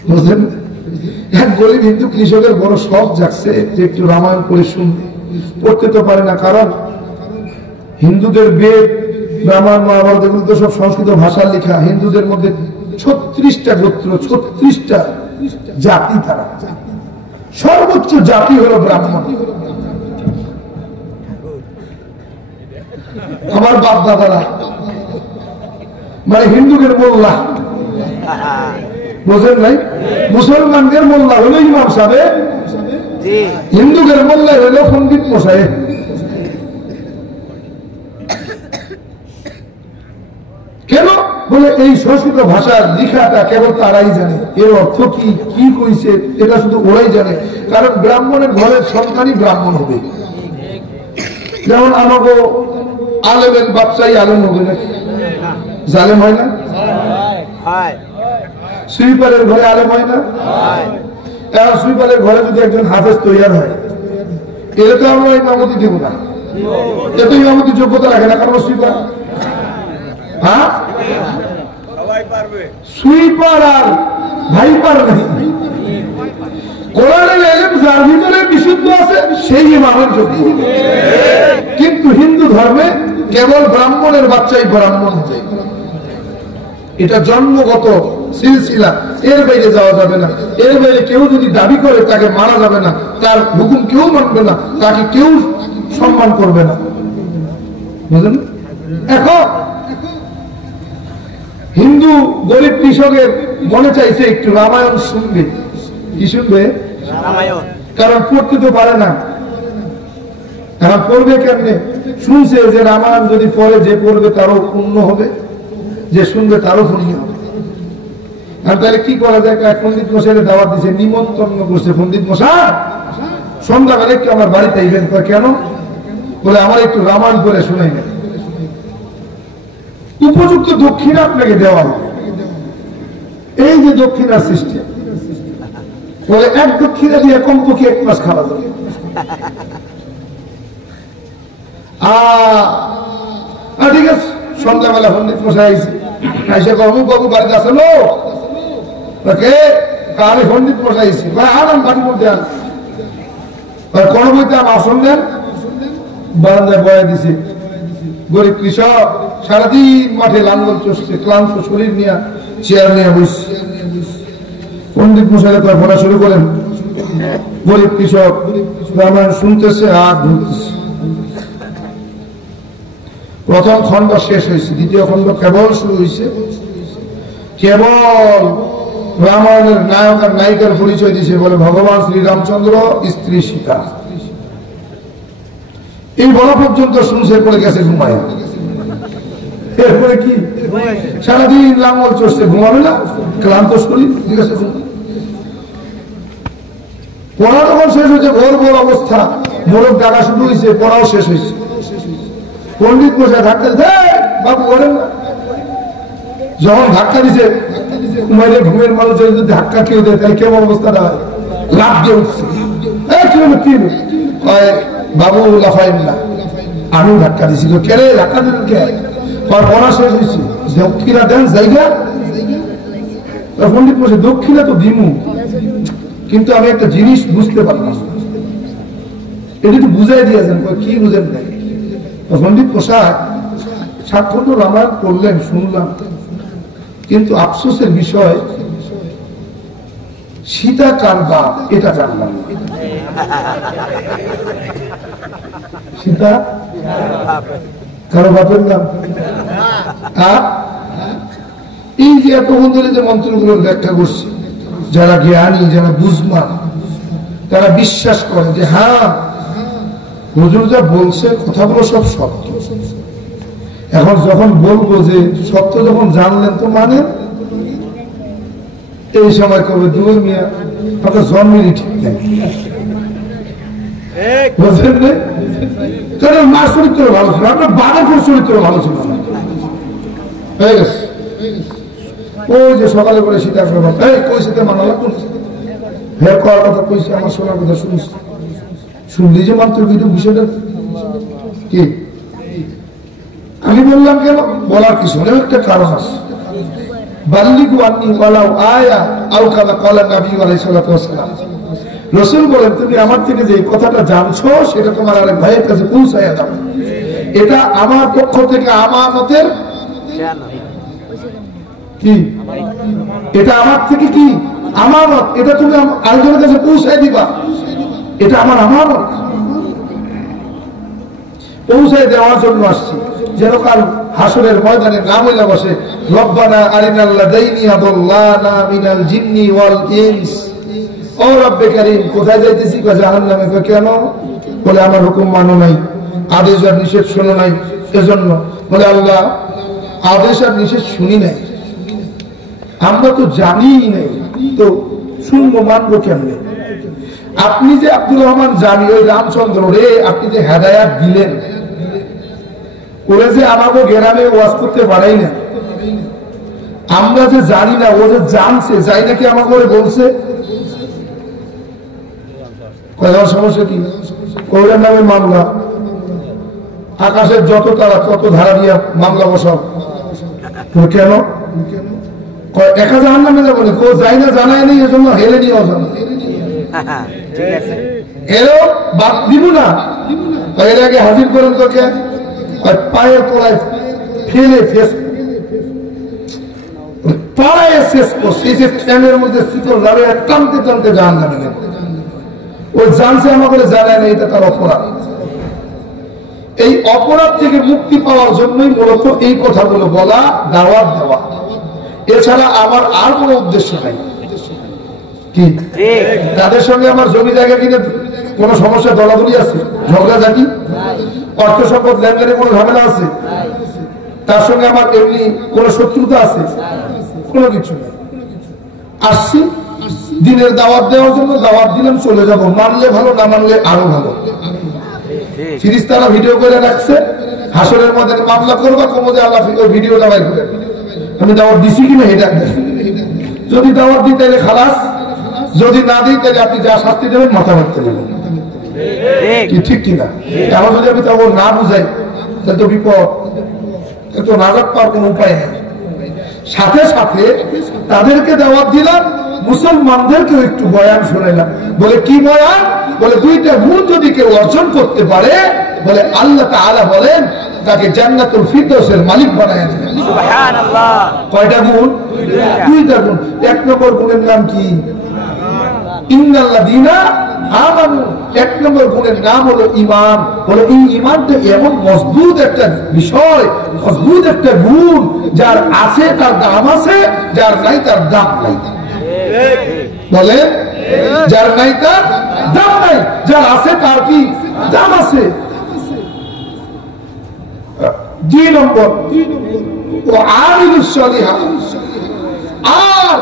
বুঝলেন। এক গরিব হিন্দু কৃষকের বড় শখ জাগছে যে একটু রামায়ণ পড়ে শুনবে, পড়তে তো পারে না, কারণ হিন্দুদের বেদ রামায়ণ মহাভারত এগুলো তো সব সংস্কৃত ভাষার লেখা। হিন্দুদের মধ্যে 36টা গোত্র 36টা জাতি, তারা সর্বোচ্চ জাতি হলো ব্রাহ্মণ। আমার বাপ দাদারা মানে হিন্দুদের মোল্লা, বুঝেন নাই? মুসলমানদের মোল্লা হলো ইমাম সাহেব, হিন্দুদের মোল্লা হলো পণ্ডিত মশাই। কেন বলে এই সংস্কৃত ভাষার লেখাটা কেবল তারাই জানে, এর অর্থ কি কি কইছে এটা শুধু ওরাই জানে, কারণ ব্রাহ্মণের ঘরের সন্তানই ব্রাহ্মণ হবে। যেমন আমাকে আলেমের বাচ্চাই আলেম হবে নাকি? জালেম হয় না? সুইপারের ঘরে আলেম হয় না? এখন সুইপারের ঘরে যদি একজন হাফেজ তৈয়ার হয়, এটা তো আমরা ইমামতি দেব না, এত ইমামতি যোগ্যতা রাখে না, কারণ সুইপার হ্যাঁ সুইপার আর ভাইপার নেই। কোরআনের ইলম যার ভিতরে বিশুদ্ধ আছে সেই ইমামের যোগ্য। কিন্তু হিন্দু ধর্মে কেবল ব্রাহ্মণের বাচ্চাই ব্রাহ্মণ হবে, এটা জন্মগত সিলসিলা, এর বাইরে যাওয়া যাবে না। এর বাইরে কেউ যদি দাবি করে তাকে মারা যাবে না, তার হুকুম কেউ মানবে না, তাকে কেউ সম্মান করবে না, বুঝলেন? এখন হিন্দু গরিব কৃষকের মনে চাইছে একটু রামায়ণ শুনবে। কি শুনবে? কারণ পড়তে তো পারে না, এখন পড়বে কেমনে? শুনছে যে রামায়ণ যদি পড়ে যে পড়বে তারও পুণ্য হবে, যে শুনবে তারও পুণ্য হবে। আর তাহলে কি করা যায়? পণ্ডিত মশাইকে দাওয়াত দিছে, নিমন্ত্রণ করছে, পণ্ডিত মশাই সন্ধ্যাবেলা একটু আমার বাড়িতে আইবেন। কেন? বলে আমার একটু রামায়ণ পড়ে শোনাই না। উপযুক্ত দক্ষিণা আপনাকে দেওয়া হবে, এই যে দক্ষিণার সৃষ্টি, বলে এক দক্ষিণা দিয়ে কমপক্ষে 1 মাস খাওয়া যাবে। ঠিক আছে, সন্ধ্যাবেলা পণ্ডিত মশাই আইসে বাবু বাবু বাড়িতে আসে লোক কালে পণ্ডিত মশাই আনাম বাড়ির মধ্যে আন কোন বইতে আমার আসন দেন, বারান্দায় বয়া দিছে। গরিব কৃষক সারাদিন মাঠে লাঙ্গল চষছে, ক্লান্ত শরীর নিয়ে চেয়ার নিয়ে বসছে। পণ্ডিত মশাই পড়া শুরু করেন, গরিব কৃষক রামায়ণ শুনতেছে আর ধরতেছে। প্রথম খণ্ড শেষ হয়েছে, দ্বিতীয় খণ্ড কেবল শুরু হয়েছে। কেবল রামায়ণের নায়ক আর নায়িকার পরিচয় দিছে, বলে ভগবান শ্রীরামচন্দ্র, স্ত্রী সীতা। এই বলা পর্যন্ত শুনছে, পড়ে গেছে ঘুমায়। এরপরে কি সারাদিন লাঙ্গল চড়ছে, ঘুমাবে না, ক্লান্ত শরীর, ঠিক আছে। পড়া তখন শেষ হয়েছে, ভোর ভোর অবস্থা, মোরগ ডাকা শুরু হয়েছে, পড়াও শেষ হয়েছে। পণ্ডিত মশাই ধাক্কা দিচ্ছে, বাবু করেন না। যখন ধাক্কা দিছে, ঘুমাইলে ঘুমের মানুষের যদি ধাক্কা কেউ দেয় তাহলে কেমন অবস্থাটা হয়? লাভ দিয়ে উঠছে, বাবু লাফাইন না, আমি ধাক্কা দিছি। কেন ধাক্কা দিলেন? কে? পড়া শেষ হয়েছে, দক্ষিণা দেন জায়গা। পণ্ডিত বসে দক্ষিণা তো দিমু, কিন্তু আমি একটা জিনিস বুঝতে পারলাম, এটা একটু বুঝাই দিয়েছেন। কি বুঝেন নাই? পণ্ডিত পোশাক সাক্ষ্য তো রামায়ণ করলেন, শুনলাম, কিন্তু আফসোসের বিষয় সীতা কার বাপ এটা জানলাম না। সীতা কারো বাপের নাম? এই যে এতক্ষণ ধরে যে মন্ত্রগুলোর ব্যাখ্যা করছে, যারা জ্ঞানী, যারা বুঝমান, তারা বিশ্বাস করে যে হ্যাঁ হুজুর যা বলছে কথাগুলো সব সত্য। এখন যখন বলবো যে সত্য যখন জানলেন তো মানে, এই সময় কবে দূর মিয়া আপনার জন্মেরই ঠিক নেই, বুঝলেন না? কারণ মা চরিত্র ভালো ছিল, আপনার বাবার চরিত্র ভালো ছিল না, হয়ে গেছে। ওই যে সকালে করে সীতা কইসিতে মানালা হ্যাঁ করার কথা কইছে, আমার শোনার কথা শুনছি, শুনলি যে মাত্র কিন্তু বিষয়টা কি? আমি বললাম কেন, বলার কিছু হলেও একটা কারণ আছে। রাসূল বলেন তুমি আমার থেকে যে কথাটা জানছো সেটা তোমার আরেক ভাইয়ের কাছে পৌঁছাইয়া দাও, এটা আমার পক্ষ থেকে আমানতের কি, এটা আমার থেকে কি আমানত, এটা তুমি আরেকজনের কাছে পৌঁছাই দিবা, এটা আমার আমানত। পৌঁছাই দেওয়ার জন্য আসছি, যেন কাল হাসরের ময়দানে নাম হইলা বসে রব্বানা আরিনাল লাদাইনি আদাল্লানা মিনাল জিন্নি ওয়াল ইনস। ও রব্বে কারীম, কোথায় যাইতেছি? জাহান্নামে। কেন? বলে আমার হুকুম মানো নাই, আদেশ আর নিষেধ শোনো নাই, এজন্য। বলে আল্লাহ আদেশ আর নিষেধ শুনি নাই, আমরা তো জানি নাই, তো শুনবো মানবো কেমনে? আপনি যে আব্দুর রহমান জানি, ওই রামচন্দ্র রে আপনি যে হেদায়াত দিলেন, ওরা যে আমাকে গ্রামে ওয়াজ করতে পারাই না, আমরা যে জানি না, ও যে জানছে, যাই নাকি আমাকে ওরে বলছে। সমস্যা কি? ওদের নামে মামলা, আকাশের যত তারা তত ধারা দিয়া মামলা বসাও। কেন? 1000 নামে যাবো না, কেউ যাই না, জানাই নেই, এজন্য হেলে নিয়ে অজানা এরও বাদ দিব না। এর আগে হাজির করেন তোকে পায়ের তলায় ফেলে পাড়ায় শেষ করছে, এই যে ট্রেনের মধ্যে শীতল দাঁড়িয়ে টানতে টানতে জাহান নামে গেল। ওই জানছে আমাকে জানায় না, এটা তার অপরাধ। এই অপরাধ থেকে মুক্তি পাওয়ার জন্যই মূলত এই কথাগুলো বলা, দাওয়াত দেওয়া, এছাড়া আমার আর কোনো উদ্দেশ্য নাই। কি তাদের সঙ্গে আমার জমি জায়গা কিনে কোন সমস্যা দলাদলি আছে, ঝগড়া জাতি, অর্থ সম্পদ লেনদেনে কোনো ঝামেলা আছে, তার সঙ্গে আমার এমনি কোন শত্রুতা আছে? কোনো কিছু নেই। আসছি দিনের দাওয়াত দেওয়ার জন্য, দাওয়াত দিলাম, চলে যাব, মানলে ভালো, না মানলে আরো ভালো। ফিরিস্তারা ভিডিও করে রাখছে, হাসরের মধ্যে মামলা করবা, কমোদে আল্লাহ ভিডিওটা বাইর করে আমি দাওয়াত দিছি কিনা এটা। যদি দাওয়াত দিই তাহলে খালাস, যদি না দিই তাহলে আপনি যা শাস্তি দেবেন মাথা মারতে দেবেন। কি ঠিক কিনা? এখন যদি আমি তখন না বুঝাই তাহলে তো বিপদ, তো নাজাত পাওয়ার কোনো উপায় নেই। সাথে সাথে তাদেরকে দাওয়াত দিলাম, মুসলমানদেরকেও একটু বয়ান শোনাইলাম। বলে কি বয়ান? বলে দুইটা গুণ যদি কেউ অর্জন করতে পারে, বলে আল্লাহ তাআলা বলেন তাকে জান্নাতুল ফিরদাউসের মালিক বানায় দিবেন। সুবহানাল্লাহ। কয়টা গুণ? দুইটা গুণ। এক নম্বর গুণের নাম কি? ইন্নাল্লাযীনা আমানু। এক নম্বর গুণের নাম হলো ঈমান। বলে এই ঈমানটা এমন মজবুত একটা বিষয়, মজবুত একটা গুণ, যার আছে তার দাম আছে, যার নাই তার দাম নাই। বলে যার নাই তার দাম নাই, যার আছে তার কি দাম আছে। 2 নম্বর ও আমিলুস সালিহাত। আর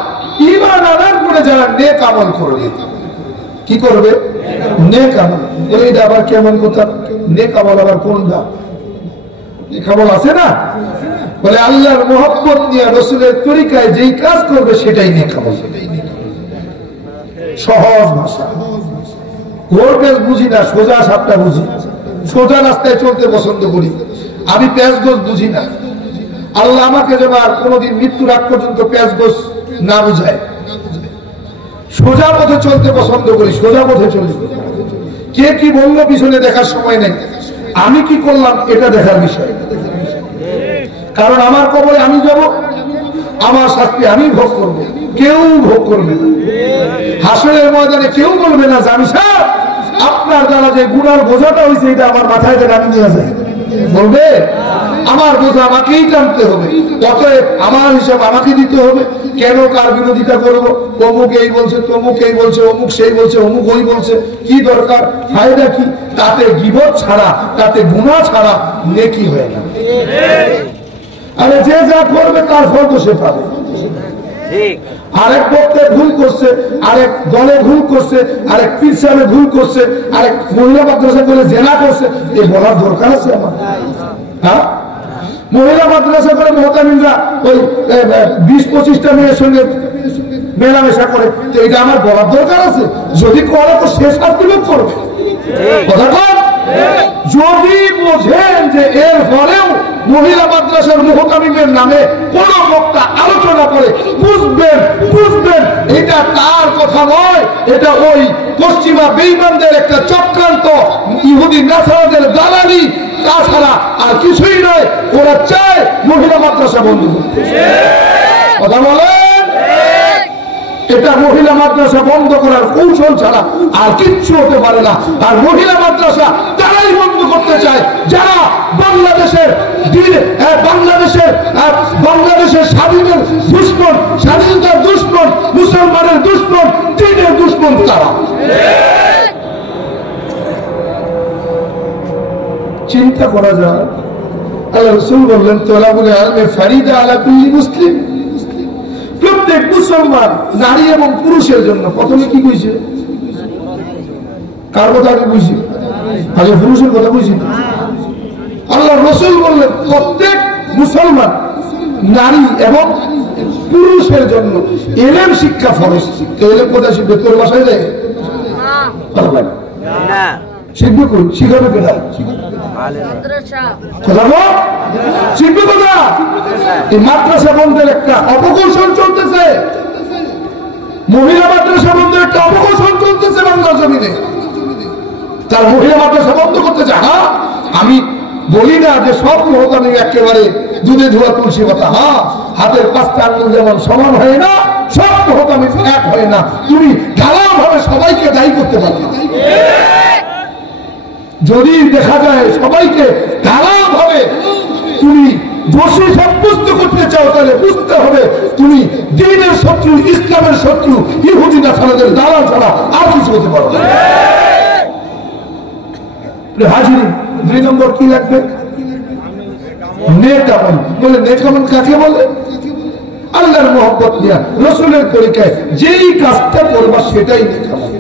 ঈমান আনার পরে যারা নেক আমল করবে, কি করবে? নেক আমল। এটা আবার কেমন কথা? নেক আমল আবার কোনটা? নেক আমল আছে না? বলে আল্লাহর মহব্বত নিয়ে রাসূলের তরিকায় যেই কাজ করবে সেটাই নেক আমল। সহজ ভাষা, ঘোর পেজ বুঝি না, সোজা সাপটা বুঝি। সোজা রাস্তায় চলতে পছন্দ করি আমি, পেজ গোজ বুঝি না। আল্লাহ আমাকে যেন আর কোনোদিন মৃত্যুর আগ পর্যন্ত পেঁয়াজ গোস না বুঝায়। সোজা পথে চলতে পছন্দ করি, সোজা পথে চলি। কে কি বললো পিছনে দেখার সময় নেই, আমি কি করলাম এটা দেখার বিষয়। কারণ আমার কবরে আমি যাব, আমার শাস্তি আমি ভোগ করব, কেউ ভোগ করবে না। হাসরের ময়দানে কেউ বলবে না জানি সাহেব আপনার দ্বারা যে গুনার বোঝাটা হয়েছে এটা আমার মাথায় থেকে আমি নিয়ে যাই, বলবে আমার বোঝা আমাকেই টানতে হবে, অতএব আমার হিসাব আমাকে দিতে হবে। কেন কার বিরোধিতা করবো? অমুক এই বলছে, তমুক এই বলছে, অমুক সেই বলছে, অমুক ওই বলছে, কি দরকার? ফায়দা কি? তাতে গীবত ছাড়া, তাতে গুনাহ ছাড়া নেকি হয় না। আরে যে যা করবে তার ফল তো সে পাবে। আরেক বক্তে ভুল করছে, আরেক দলে ভুল করছে, আরেক পীর সাহেবে ভুল করছে, আরেক মহিলা মাদ্রাসা করে জেনা করছে, এই বলার দরকার আছে আমার? হ্যাঁ, মহিলা মাদ্রাসা করে মহতামিনরা ওই 20-25টা মেয়ের সঙ্গে মেলামেশা করে, এটা আমার বলার দরকার আছে? যদি করে তো সে শাস্তি ভোগ করবে। কথা কন, যদি বোঝেন যে এর পরেও মহিলা মাদ্রাসার মুহতামিমের নামে কোন বক্তা আলোচনা করে, বুঝবেন এটা তার কথা নয়, এটা ওই পশ্চিমা বেঈমানদের একটা চক্রান্ত, ইহুদি নাসারাদের দালালি, তাছাড়া আর কিছুই নয়। ওরা চায় মহিলা মাদ্রাসা বন্ধ করতে। কথা বলেন, এটা মহিলা মাদ্রাসা বন্ধ করার কৌশল ছাড়া আর কিচ্ছু হতে পারে না। আর মহিলা মাদ্রাসা তারাই বন্ধ করতে চায় যারা বাংলাদেশের স্বাধীনের দুশ্মন, স্বাধীনতার দুশ্মন, মুসলমানের দুশ্মন, দ্বীনের দুশ্মন তারা। চিন্তা করা যায়, আল্লাহ রাসূল বললেন তোলাবুল ইলমে ফারিদা আলা কুল্লি মুসলিম, প্রত্যেক মুসলমান নারী এবং পুরুষের জন্য। প্রথমে কি কইছে? কার কথা আগে কইছে? আগে পুরুষের কথা কইছে। আল্লাহ রাসূল বললেন প্রত্যেক মুসলমান নারী এবং পুরুষের জন্য ইলম শিক্ষা ফরজ। ইলম কোথায় শিখবে? তোর বাসায় যায় না, শিখবে কই? শিখাবে কেনা মাদ্রাসা বন্ধের একটা অপকৌশল চলতেছে, মহিলা মাদ্রাসা বন্ধের একটা অপকৌশল চলতেছে বাংলার জমিনে। তার মহিলা মাদ্রাসা বন্ধ করতে চায়। হ্যাঁ, আমি বলি না যে সব মহতামি একেবারে দুধে ধোয়া তুলসী কথা। হ্যাঁ, হাতের 5টা আঙ্গুল যেমন সমান হয় না, সব মহতামি এক হয় না। তুমি ঢালাও ভাবে সবাইকে দায়ী করতে পারো না। যদি দেখা যায় সবাইকে ঢালাও ভাবে তুমি দোষী সাব্যস্ত করতে চাও, তাহলে বুঝতে হবে তুমি দ্বীনের শত্রু, ইসলামের শত্রু, ইহুদি নাসারাদের দালাল ছাড়া আর কিছু হতে পারো না। হাজির 2 নম্বর কি লাগবে? নেক আমল। বলে নেক আমল কাকে বলে? আল্লাহর মহব্বত নিয়ে রাসূলের তরিকায় যেই কাজটা করবা সেটাই নেক আমল।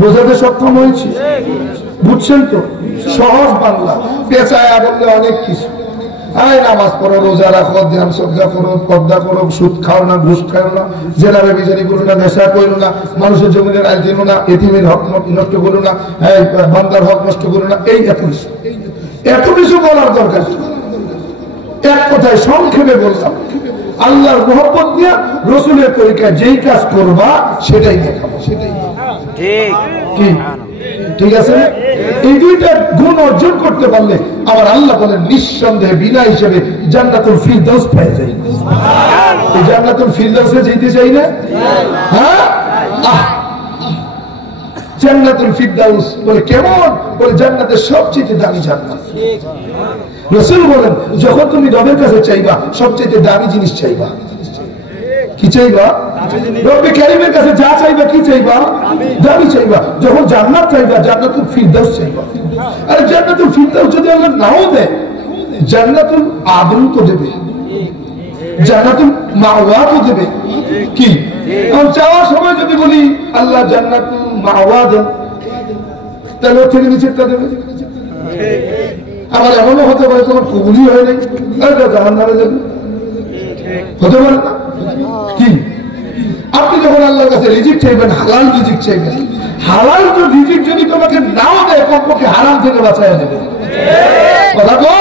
বোঝাতে সক্ষম হয়েছি? বুঝছেন তো? সহজ বাংলা। পেঁচায়া বললে অনেক কিছু। আরে নামাজ পড়ো, রোজা রাখো, ধ্যান শ্রদ্ধা করো, পর্দা করো, সুদ খাও না, ঘুষ খাও না, জেনারে বিচারি করো না, নেশা করো না, মানুষের জমিনের আইল দিনো না, এতিমের হক নষ্ট করো না, বান্দার হক নষ্ট করো না। এই এত কিছু বলার দরকার। এক কথায় সংক্ষেপে বললাম, আল্লাহর মহব্বত নিয়ে রাসূলের তরিকায় যেই কাজ করবা সেটাই দেখাবো। সেটাই ঠিক আছে। এই দুইটা গুণ অর্জন করতে পারলে আমার আল্লাহ বলেন নিঃসন্দেহে বিনা হিসেবে জান্নাতুল ফিরদাউস পেয়ে যাই। এই জান্নাতুল ফিরদাউসে যেতে চাই না? হ্যাঁ, জান্নাতুল ফিরদাউস বলে কেমন? বলে জান্নাতের সবচেয়ে দামি জান্নাত। রাসূল বলেন যখন তুমি রবের কাছে চাইবা সবচেয়ে দামি জিনিস চাইবা। কি চাইবা? রব্বে কারীমের কাছে যা চাইবা কি চাইবা? দামি চাইবা। যখন জান্নাত চাইবা জান্নাতুল ফিরদাউস চাইবা। আর জান্নাতুল ফিরদাউস যদি আল্লাহ নাও দেয়, জান্নাতুল আদম তো দেবে, জান্নাতুল মাওয়া তো দেবে। কি চাওয়ার সময় যদি বলি আল্লাহ জান্নাতুল মাওয়া দেন, তাহলে ওর থেকে নিচেরটা দেবে। আবার এমনও হতে পারে তোমার কবুলই হয় নাই, জাহান্নামে যাবে, হতে পারে না? কি আপনি যখন আল্লাহর কাছে রিজিক চাইবেন, হালাল রিজিক চাইবেন, হালাল তো রিজিক যদি তোমাকে নাও দেয়, কমপক্ষে হারাম থেকে বাঁচায় দেবে। কথা তো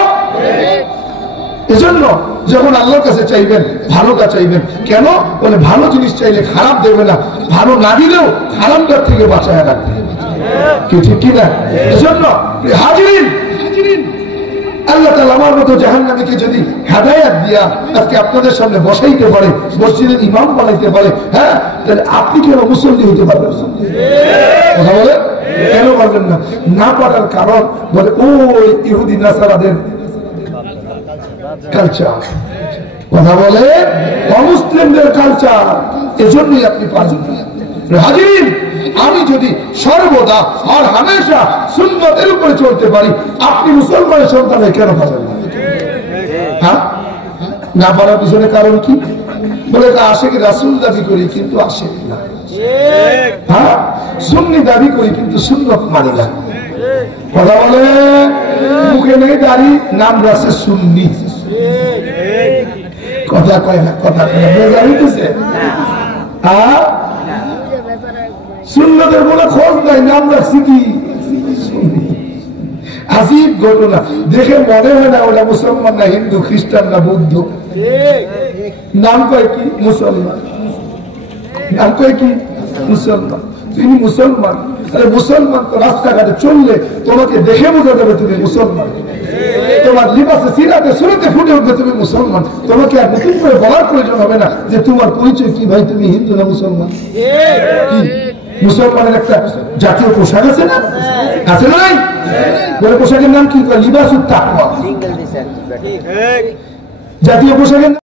এজন্য যখন আল্লাহর কাছে চাইবেন ভালোটা চাইবেন। কেন বলে ভালো জিনিস চাইলে খারাপ দেবে না, ভালো না দিলেও খারাপটার থেকে বাঁচায় রাখবে, কি ঠিক কিনা? এজন্য হাজিরিন, আল্লাহ তাআলা আমার মতো জাহান্নামীকে যদি হেদায়েত দিয়া আজকে আপনাদের সামনে বসাইতে পারে, মসজিদের ইমাম বানাইতে পারে, হ্যাঁ, তাহলে আপনি কেন মুসল্লি হইতে পারবেন? কথা বলে কেন পারবেন না? না পারার কারণ বলে ওই ইহুদি নাসারাদের কালচার, কথা বলে অমুসলিমদের কালচার, এজন্যই আপনি পারবেন না। হাজিরিন, আমি যদি সর্বদা আর হামেশা সুন্নতের উপরে চলতে পারি, আপনি মুসলমানের সন্তান কেন পাবেন না? হ্যাঁ, না পারার পিছনে কারণ কি? বলে আশেক রাসূল দাবি করি কিন্তু আশেক না, হ্যাঁ, সুন্নি দাবি করি কিন্তু সুন্নত মানি না। কথা বলে মুখে নেই দাড়ি, নাম রাখছে সুন্নি, কথা কয় না, কথা কয় না, বেজার হইতেছে। হ্যাঁ, সুন্নতের বলে খোঁজ নাই, নাম রাখছি কি সুন্নি। আজীব ঘটনা, দেখে মনে হয় না ওটা মুসলমান না হিন্দু, খ্রিস্টান না বৌদ্ধ, নাম কয় কি মুসলমান, নাম কয় কি মুসলমান। তিনি মুসলমান, আরে মুসলমান তো রাস্তাঘাটে চললে তোমাকে দেখে বোঝা যাবে তুমি মুসলমান, তোমার লিবাসে সিরাতে সুরতে ফুটে উঠবে তুমি মুসলমান, তোমাকে আর নতুন করে বলার প্রয়োজন হবে না যে তোমার পরিচয় কি, ভাই তুমি হিন্দু না মুসলমান। কি মুসলমানের একটা জাতীয় পোশাক আছে না, আছে না? নাই বলে পোশাকের নাম কি? লিবাসুত তাকওয়া, জাতীয় পোশাকের